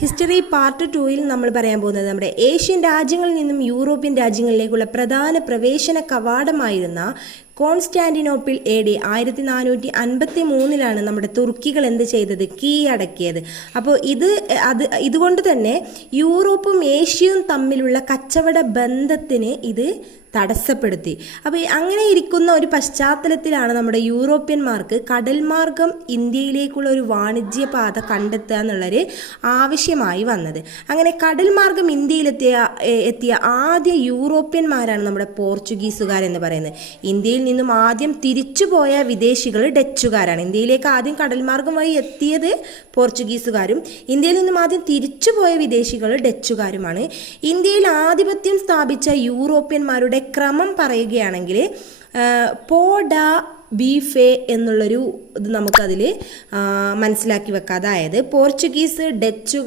History part 2-ൽ നമ്മൾ പറയാൻ പോകുന്നത് നമ്മുടെ ഏഷ്യൻ രാജ്യങ്ങളിൽ നിന്നും യൂറോപ്യൻ രാജ്യങ്ങളിലേക്കുള്ള പ്രധാന പ്രവേശന കവാടമായിരുന്ന കോൺസ്റ്റാന്റിനോപ്പിൾ AD 1453 നമ്മുടെ തുർക്കികൾ എന്ത് ചെയ്തത്, കീഴടക്കിയത്. അപ്പോൾ ഇതുകൊണ്ട് തന്നെ യൂറോപ്പും ഏഷ്യയും തമ്മിലുള്ള കച്ചവട ബന്ധത്തിന് ഇത് തടസ്സപ്പെടുത്തി. അപ്പോൾ അങ്ങനെ ഇരിക്കുന്ന ഒരു പശ്ചാത്തലത്തിലാണ് നമ്മുടെ യൂറോപ്യന്മാർക്ക് കടൽ മാർഗം ഇന്ത്യയിലേക്കുള്ള ഒരു വാണിജ്യ പാത കണ്ടെത്തുക എന്നുള്ളൊരു ആവശ്യമായി വന്നത്. അങ്ങനെ കടൽ മാർഗം ഇന്ത്യയിലെത്തിയ ആദ്യ യൂറോപ്യന്മാരാണ് നമ്മുടെ പോർച്ചുഗീസുകാരെന്ന് പറയുന്നത്. ഇന്ത്യയിൽ നിന്നും ആദ്യം തിരിച്ചുപോയ വിദേശികൾ ഡച്ചുകാരാണ്. ഇന്ത്യയിലേക്ക് ആദ്യം കടൽ മാർഗം വഴി എത്തിയത് പോർച്ചുഗീസുകാരും ഇന്ത്യയിൽ നിന്നും ആദ്യം തിരിച്ചുപോയ വിദേശികൾ ഡച്ചുകാരുമാണ്. ഇന്ത്യയിൽ ആധിപത്യം സ്ഥാപിച്ച യൂറോപ്യന്മാരുടെ ക്രമം പറയുകയാണെങ്കിൽ പോഡ ബീഫെ എന്നുള്ളൊരു ഇത് നമുക്കതിൽ മനസ്സിലാക്കി വെക്കാം. അതായത് പോർച്ചുഗീസ്, ഡച്ച്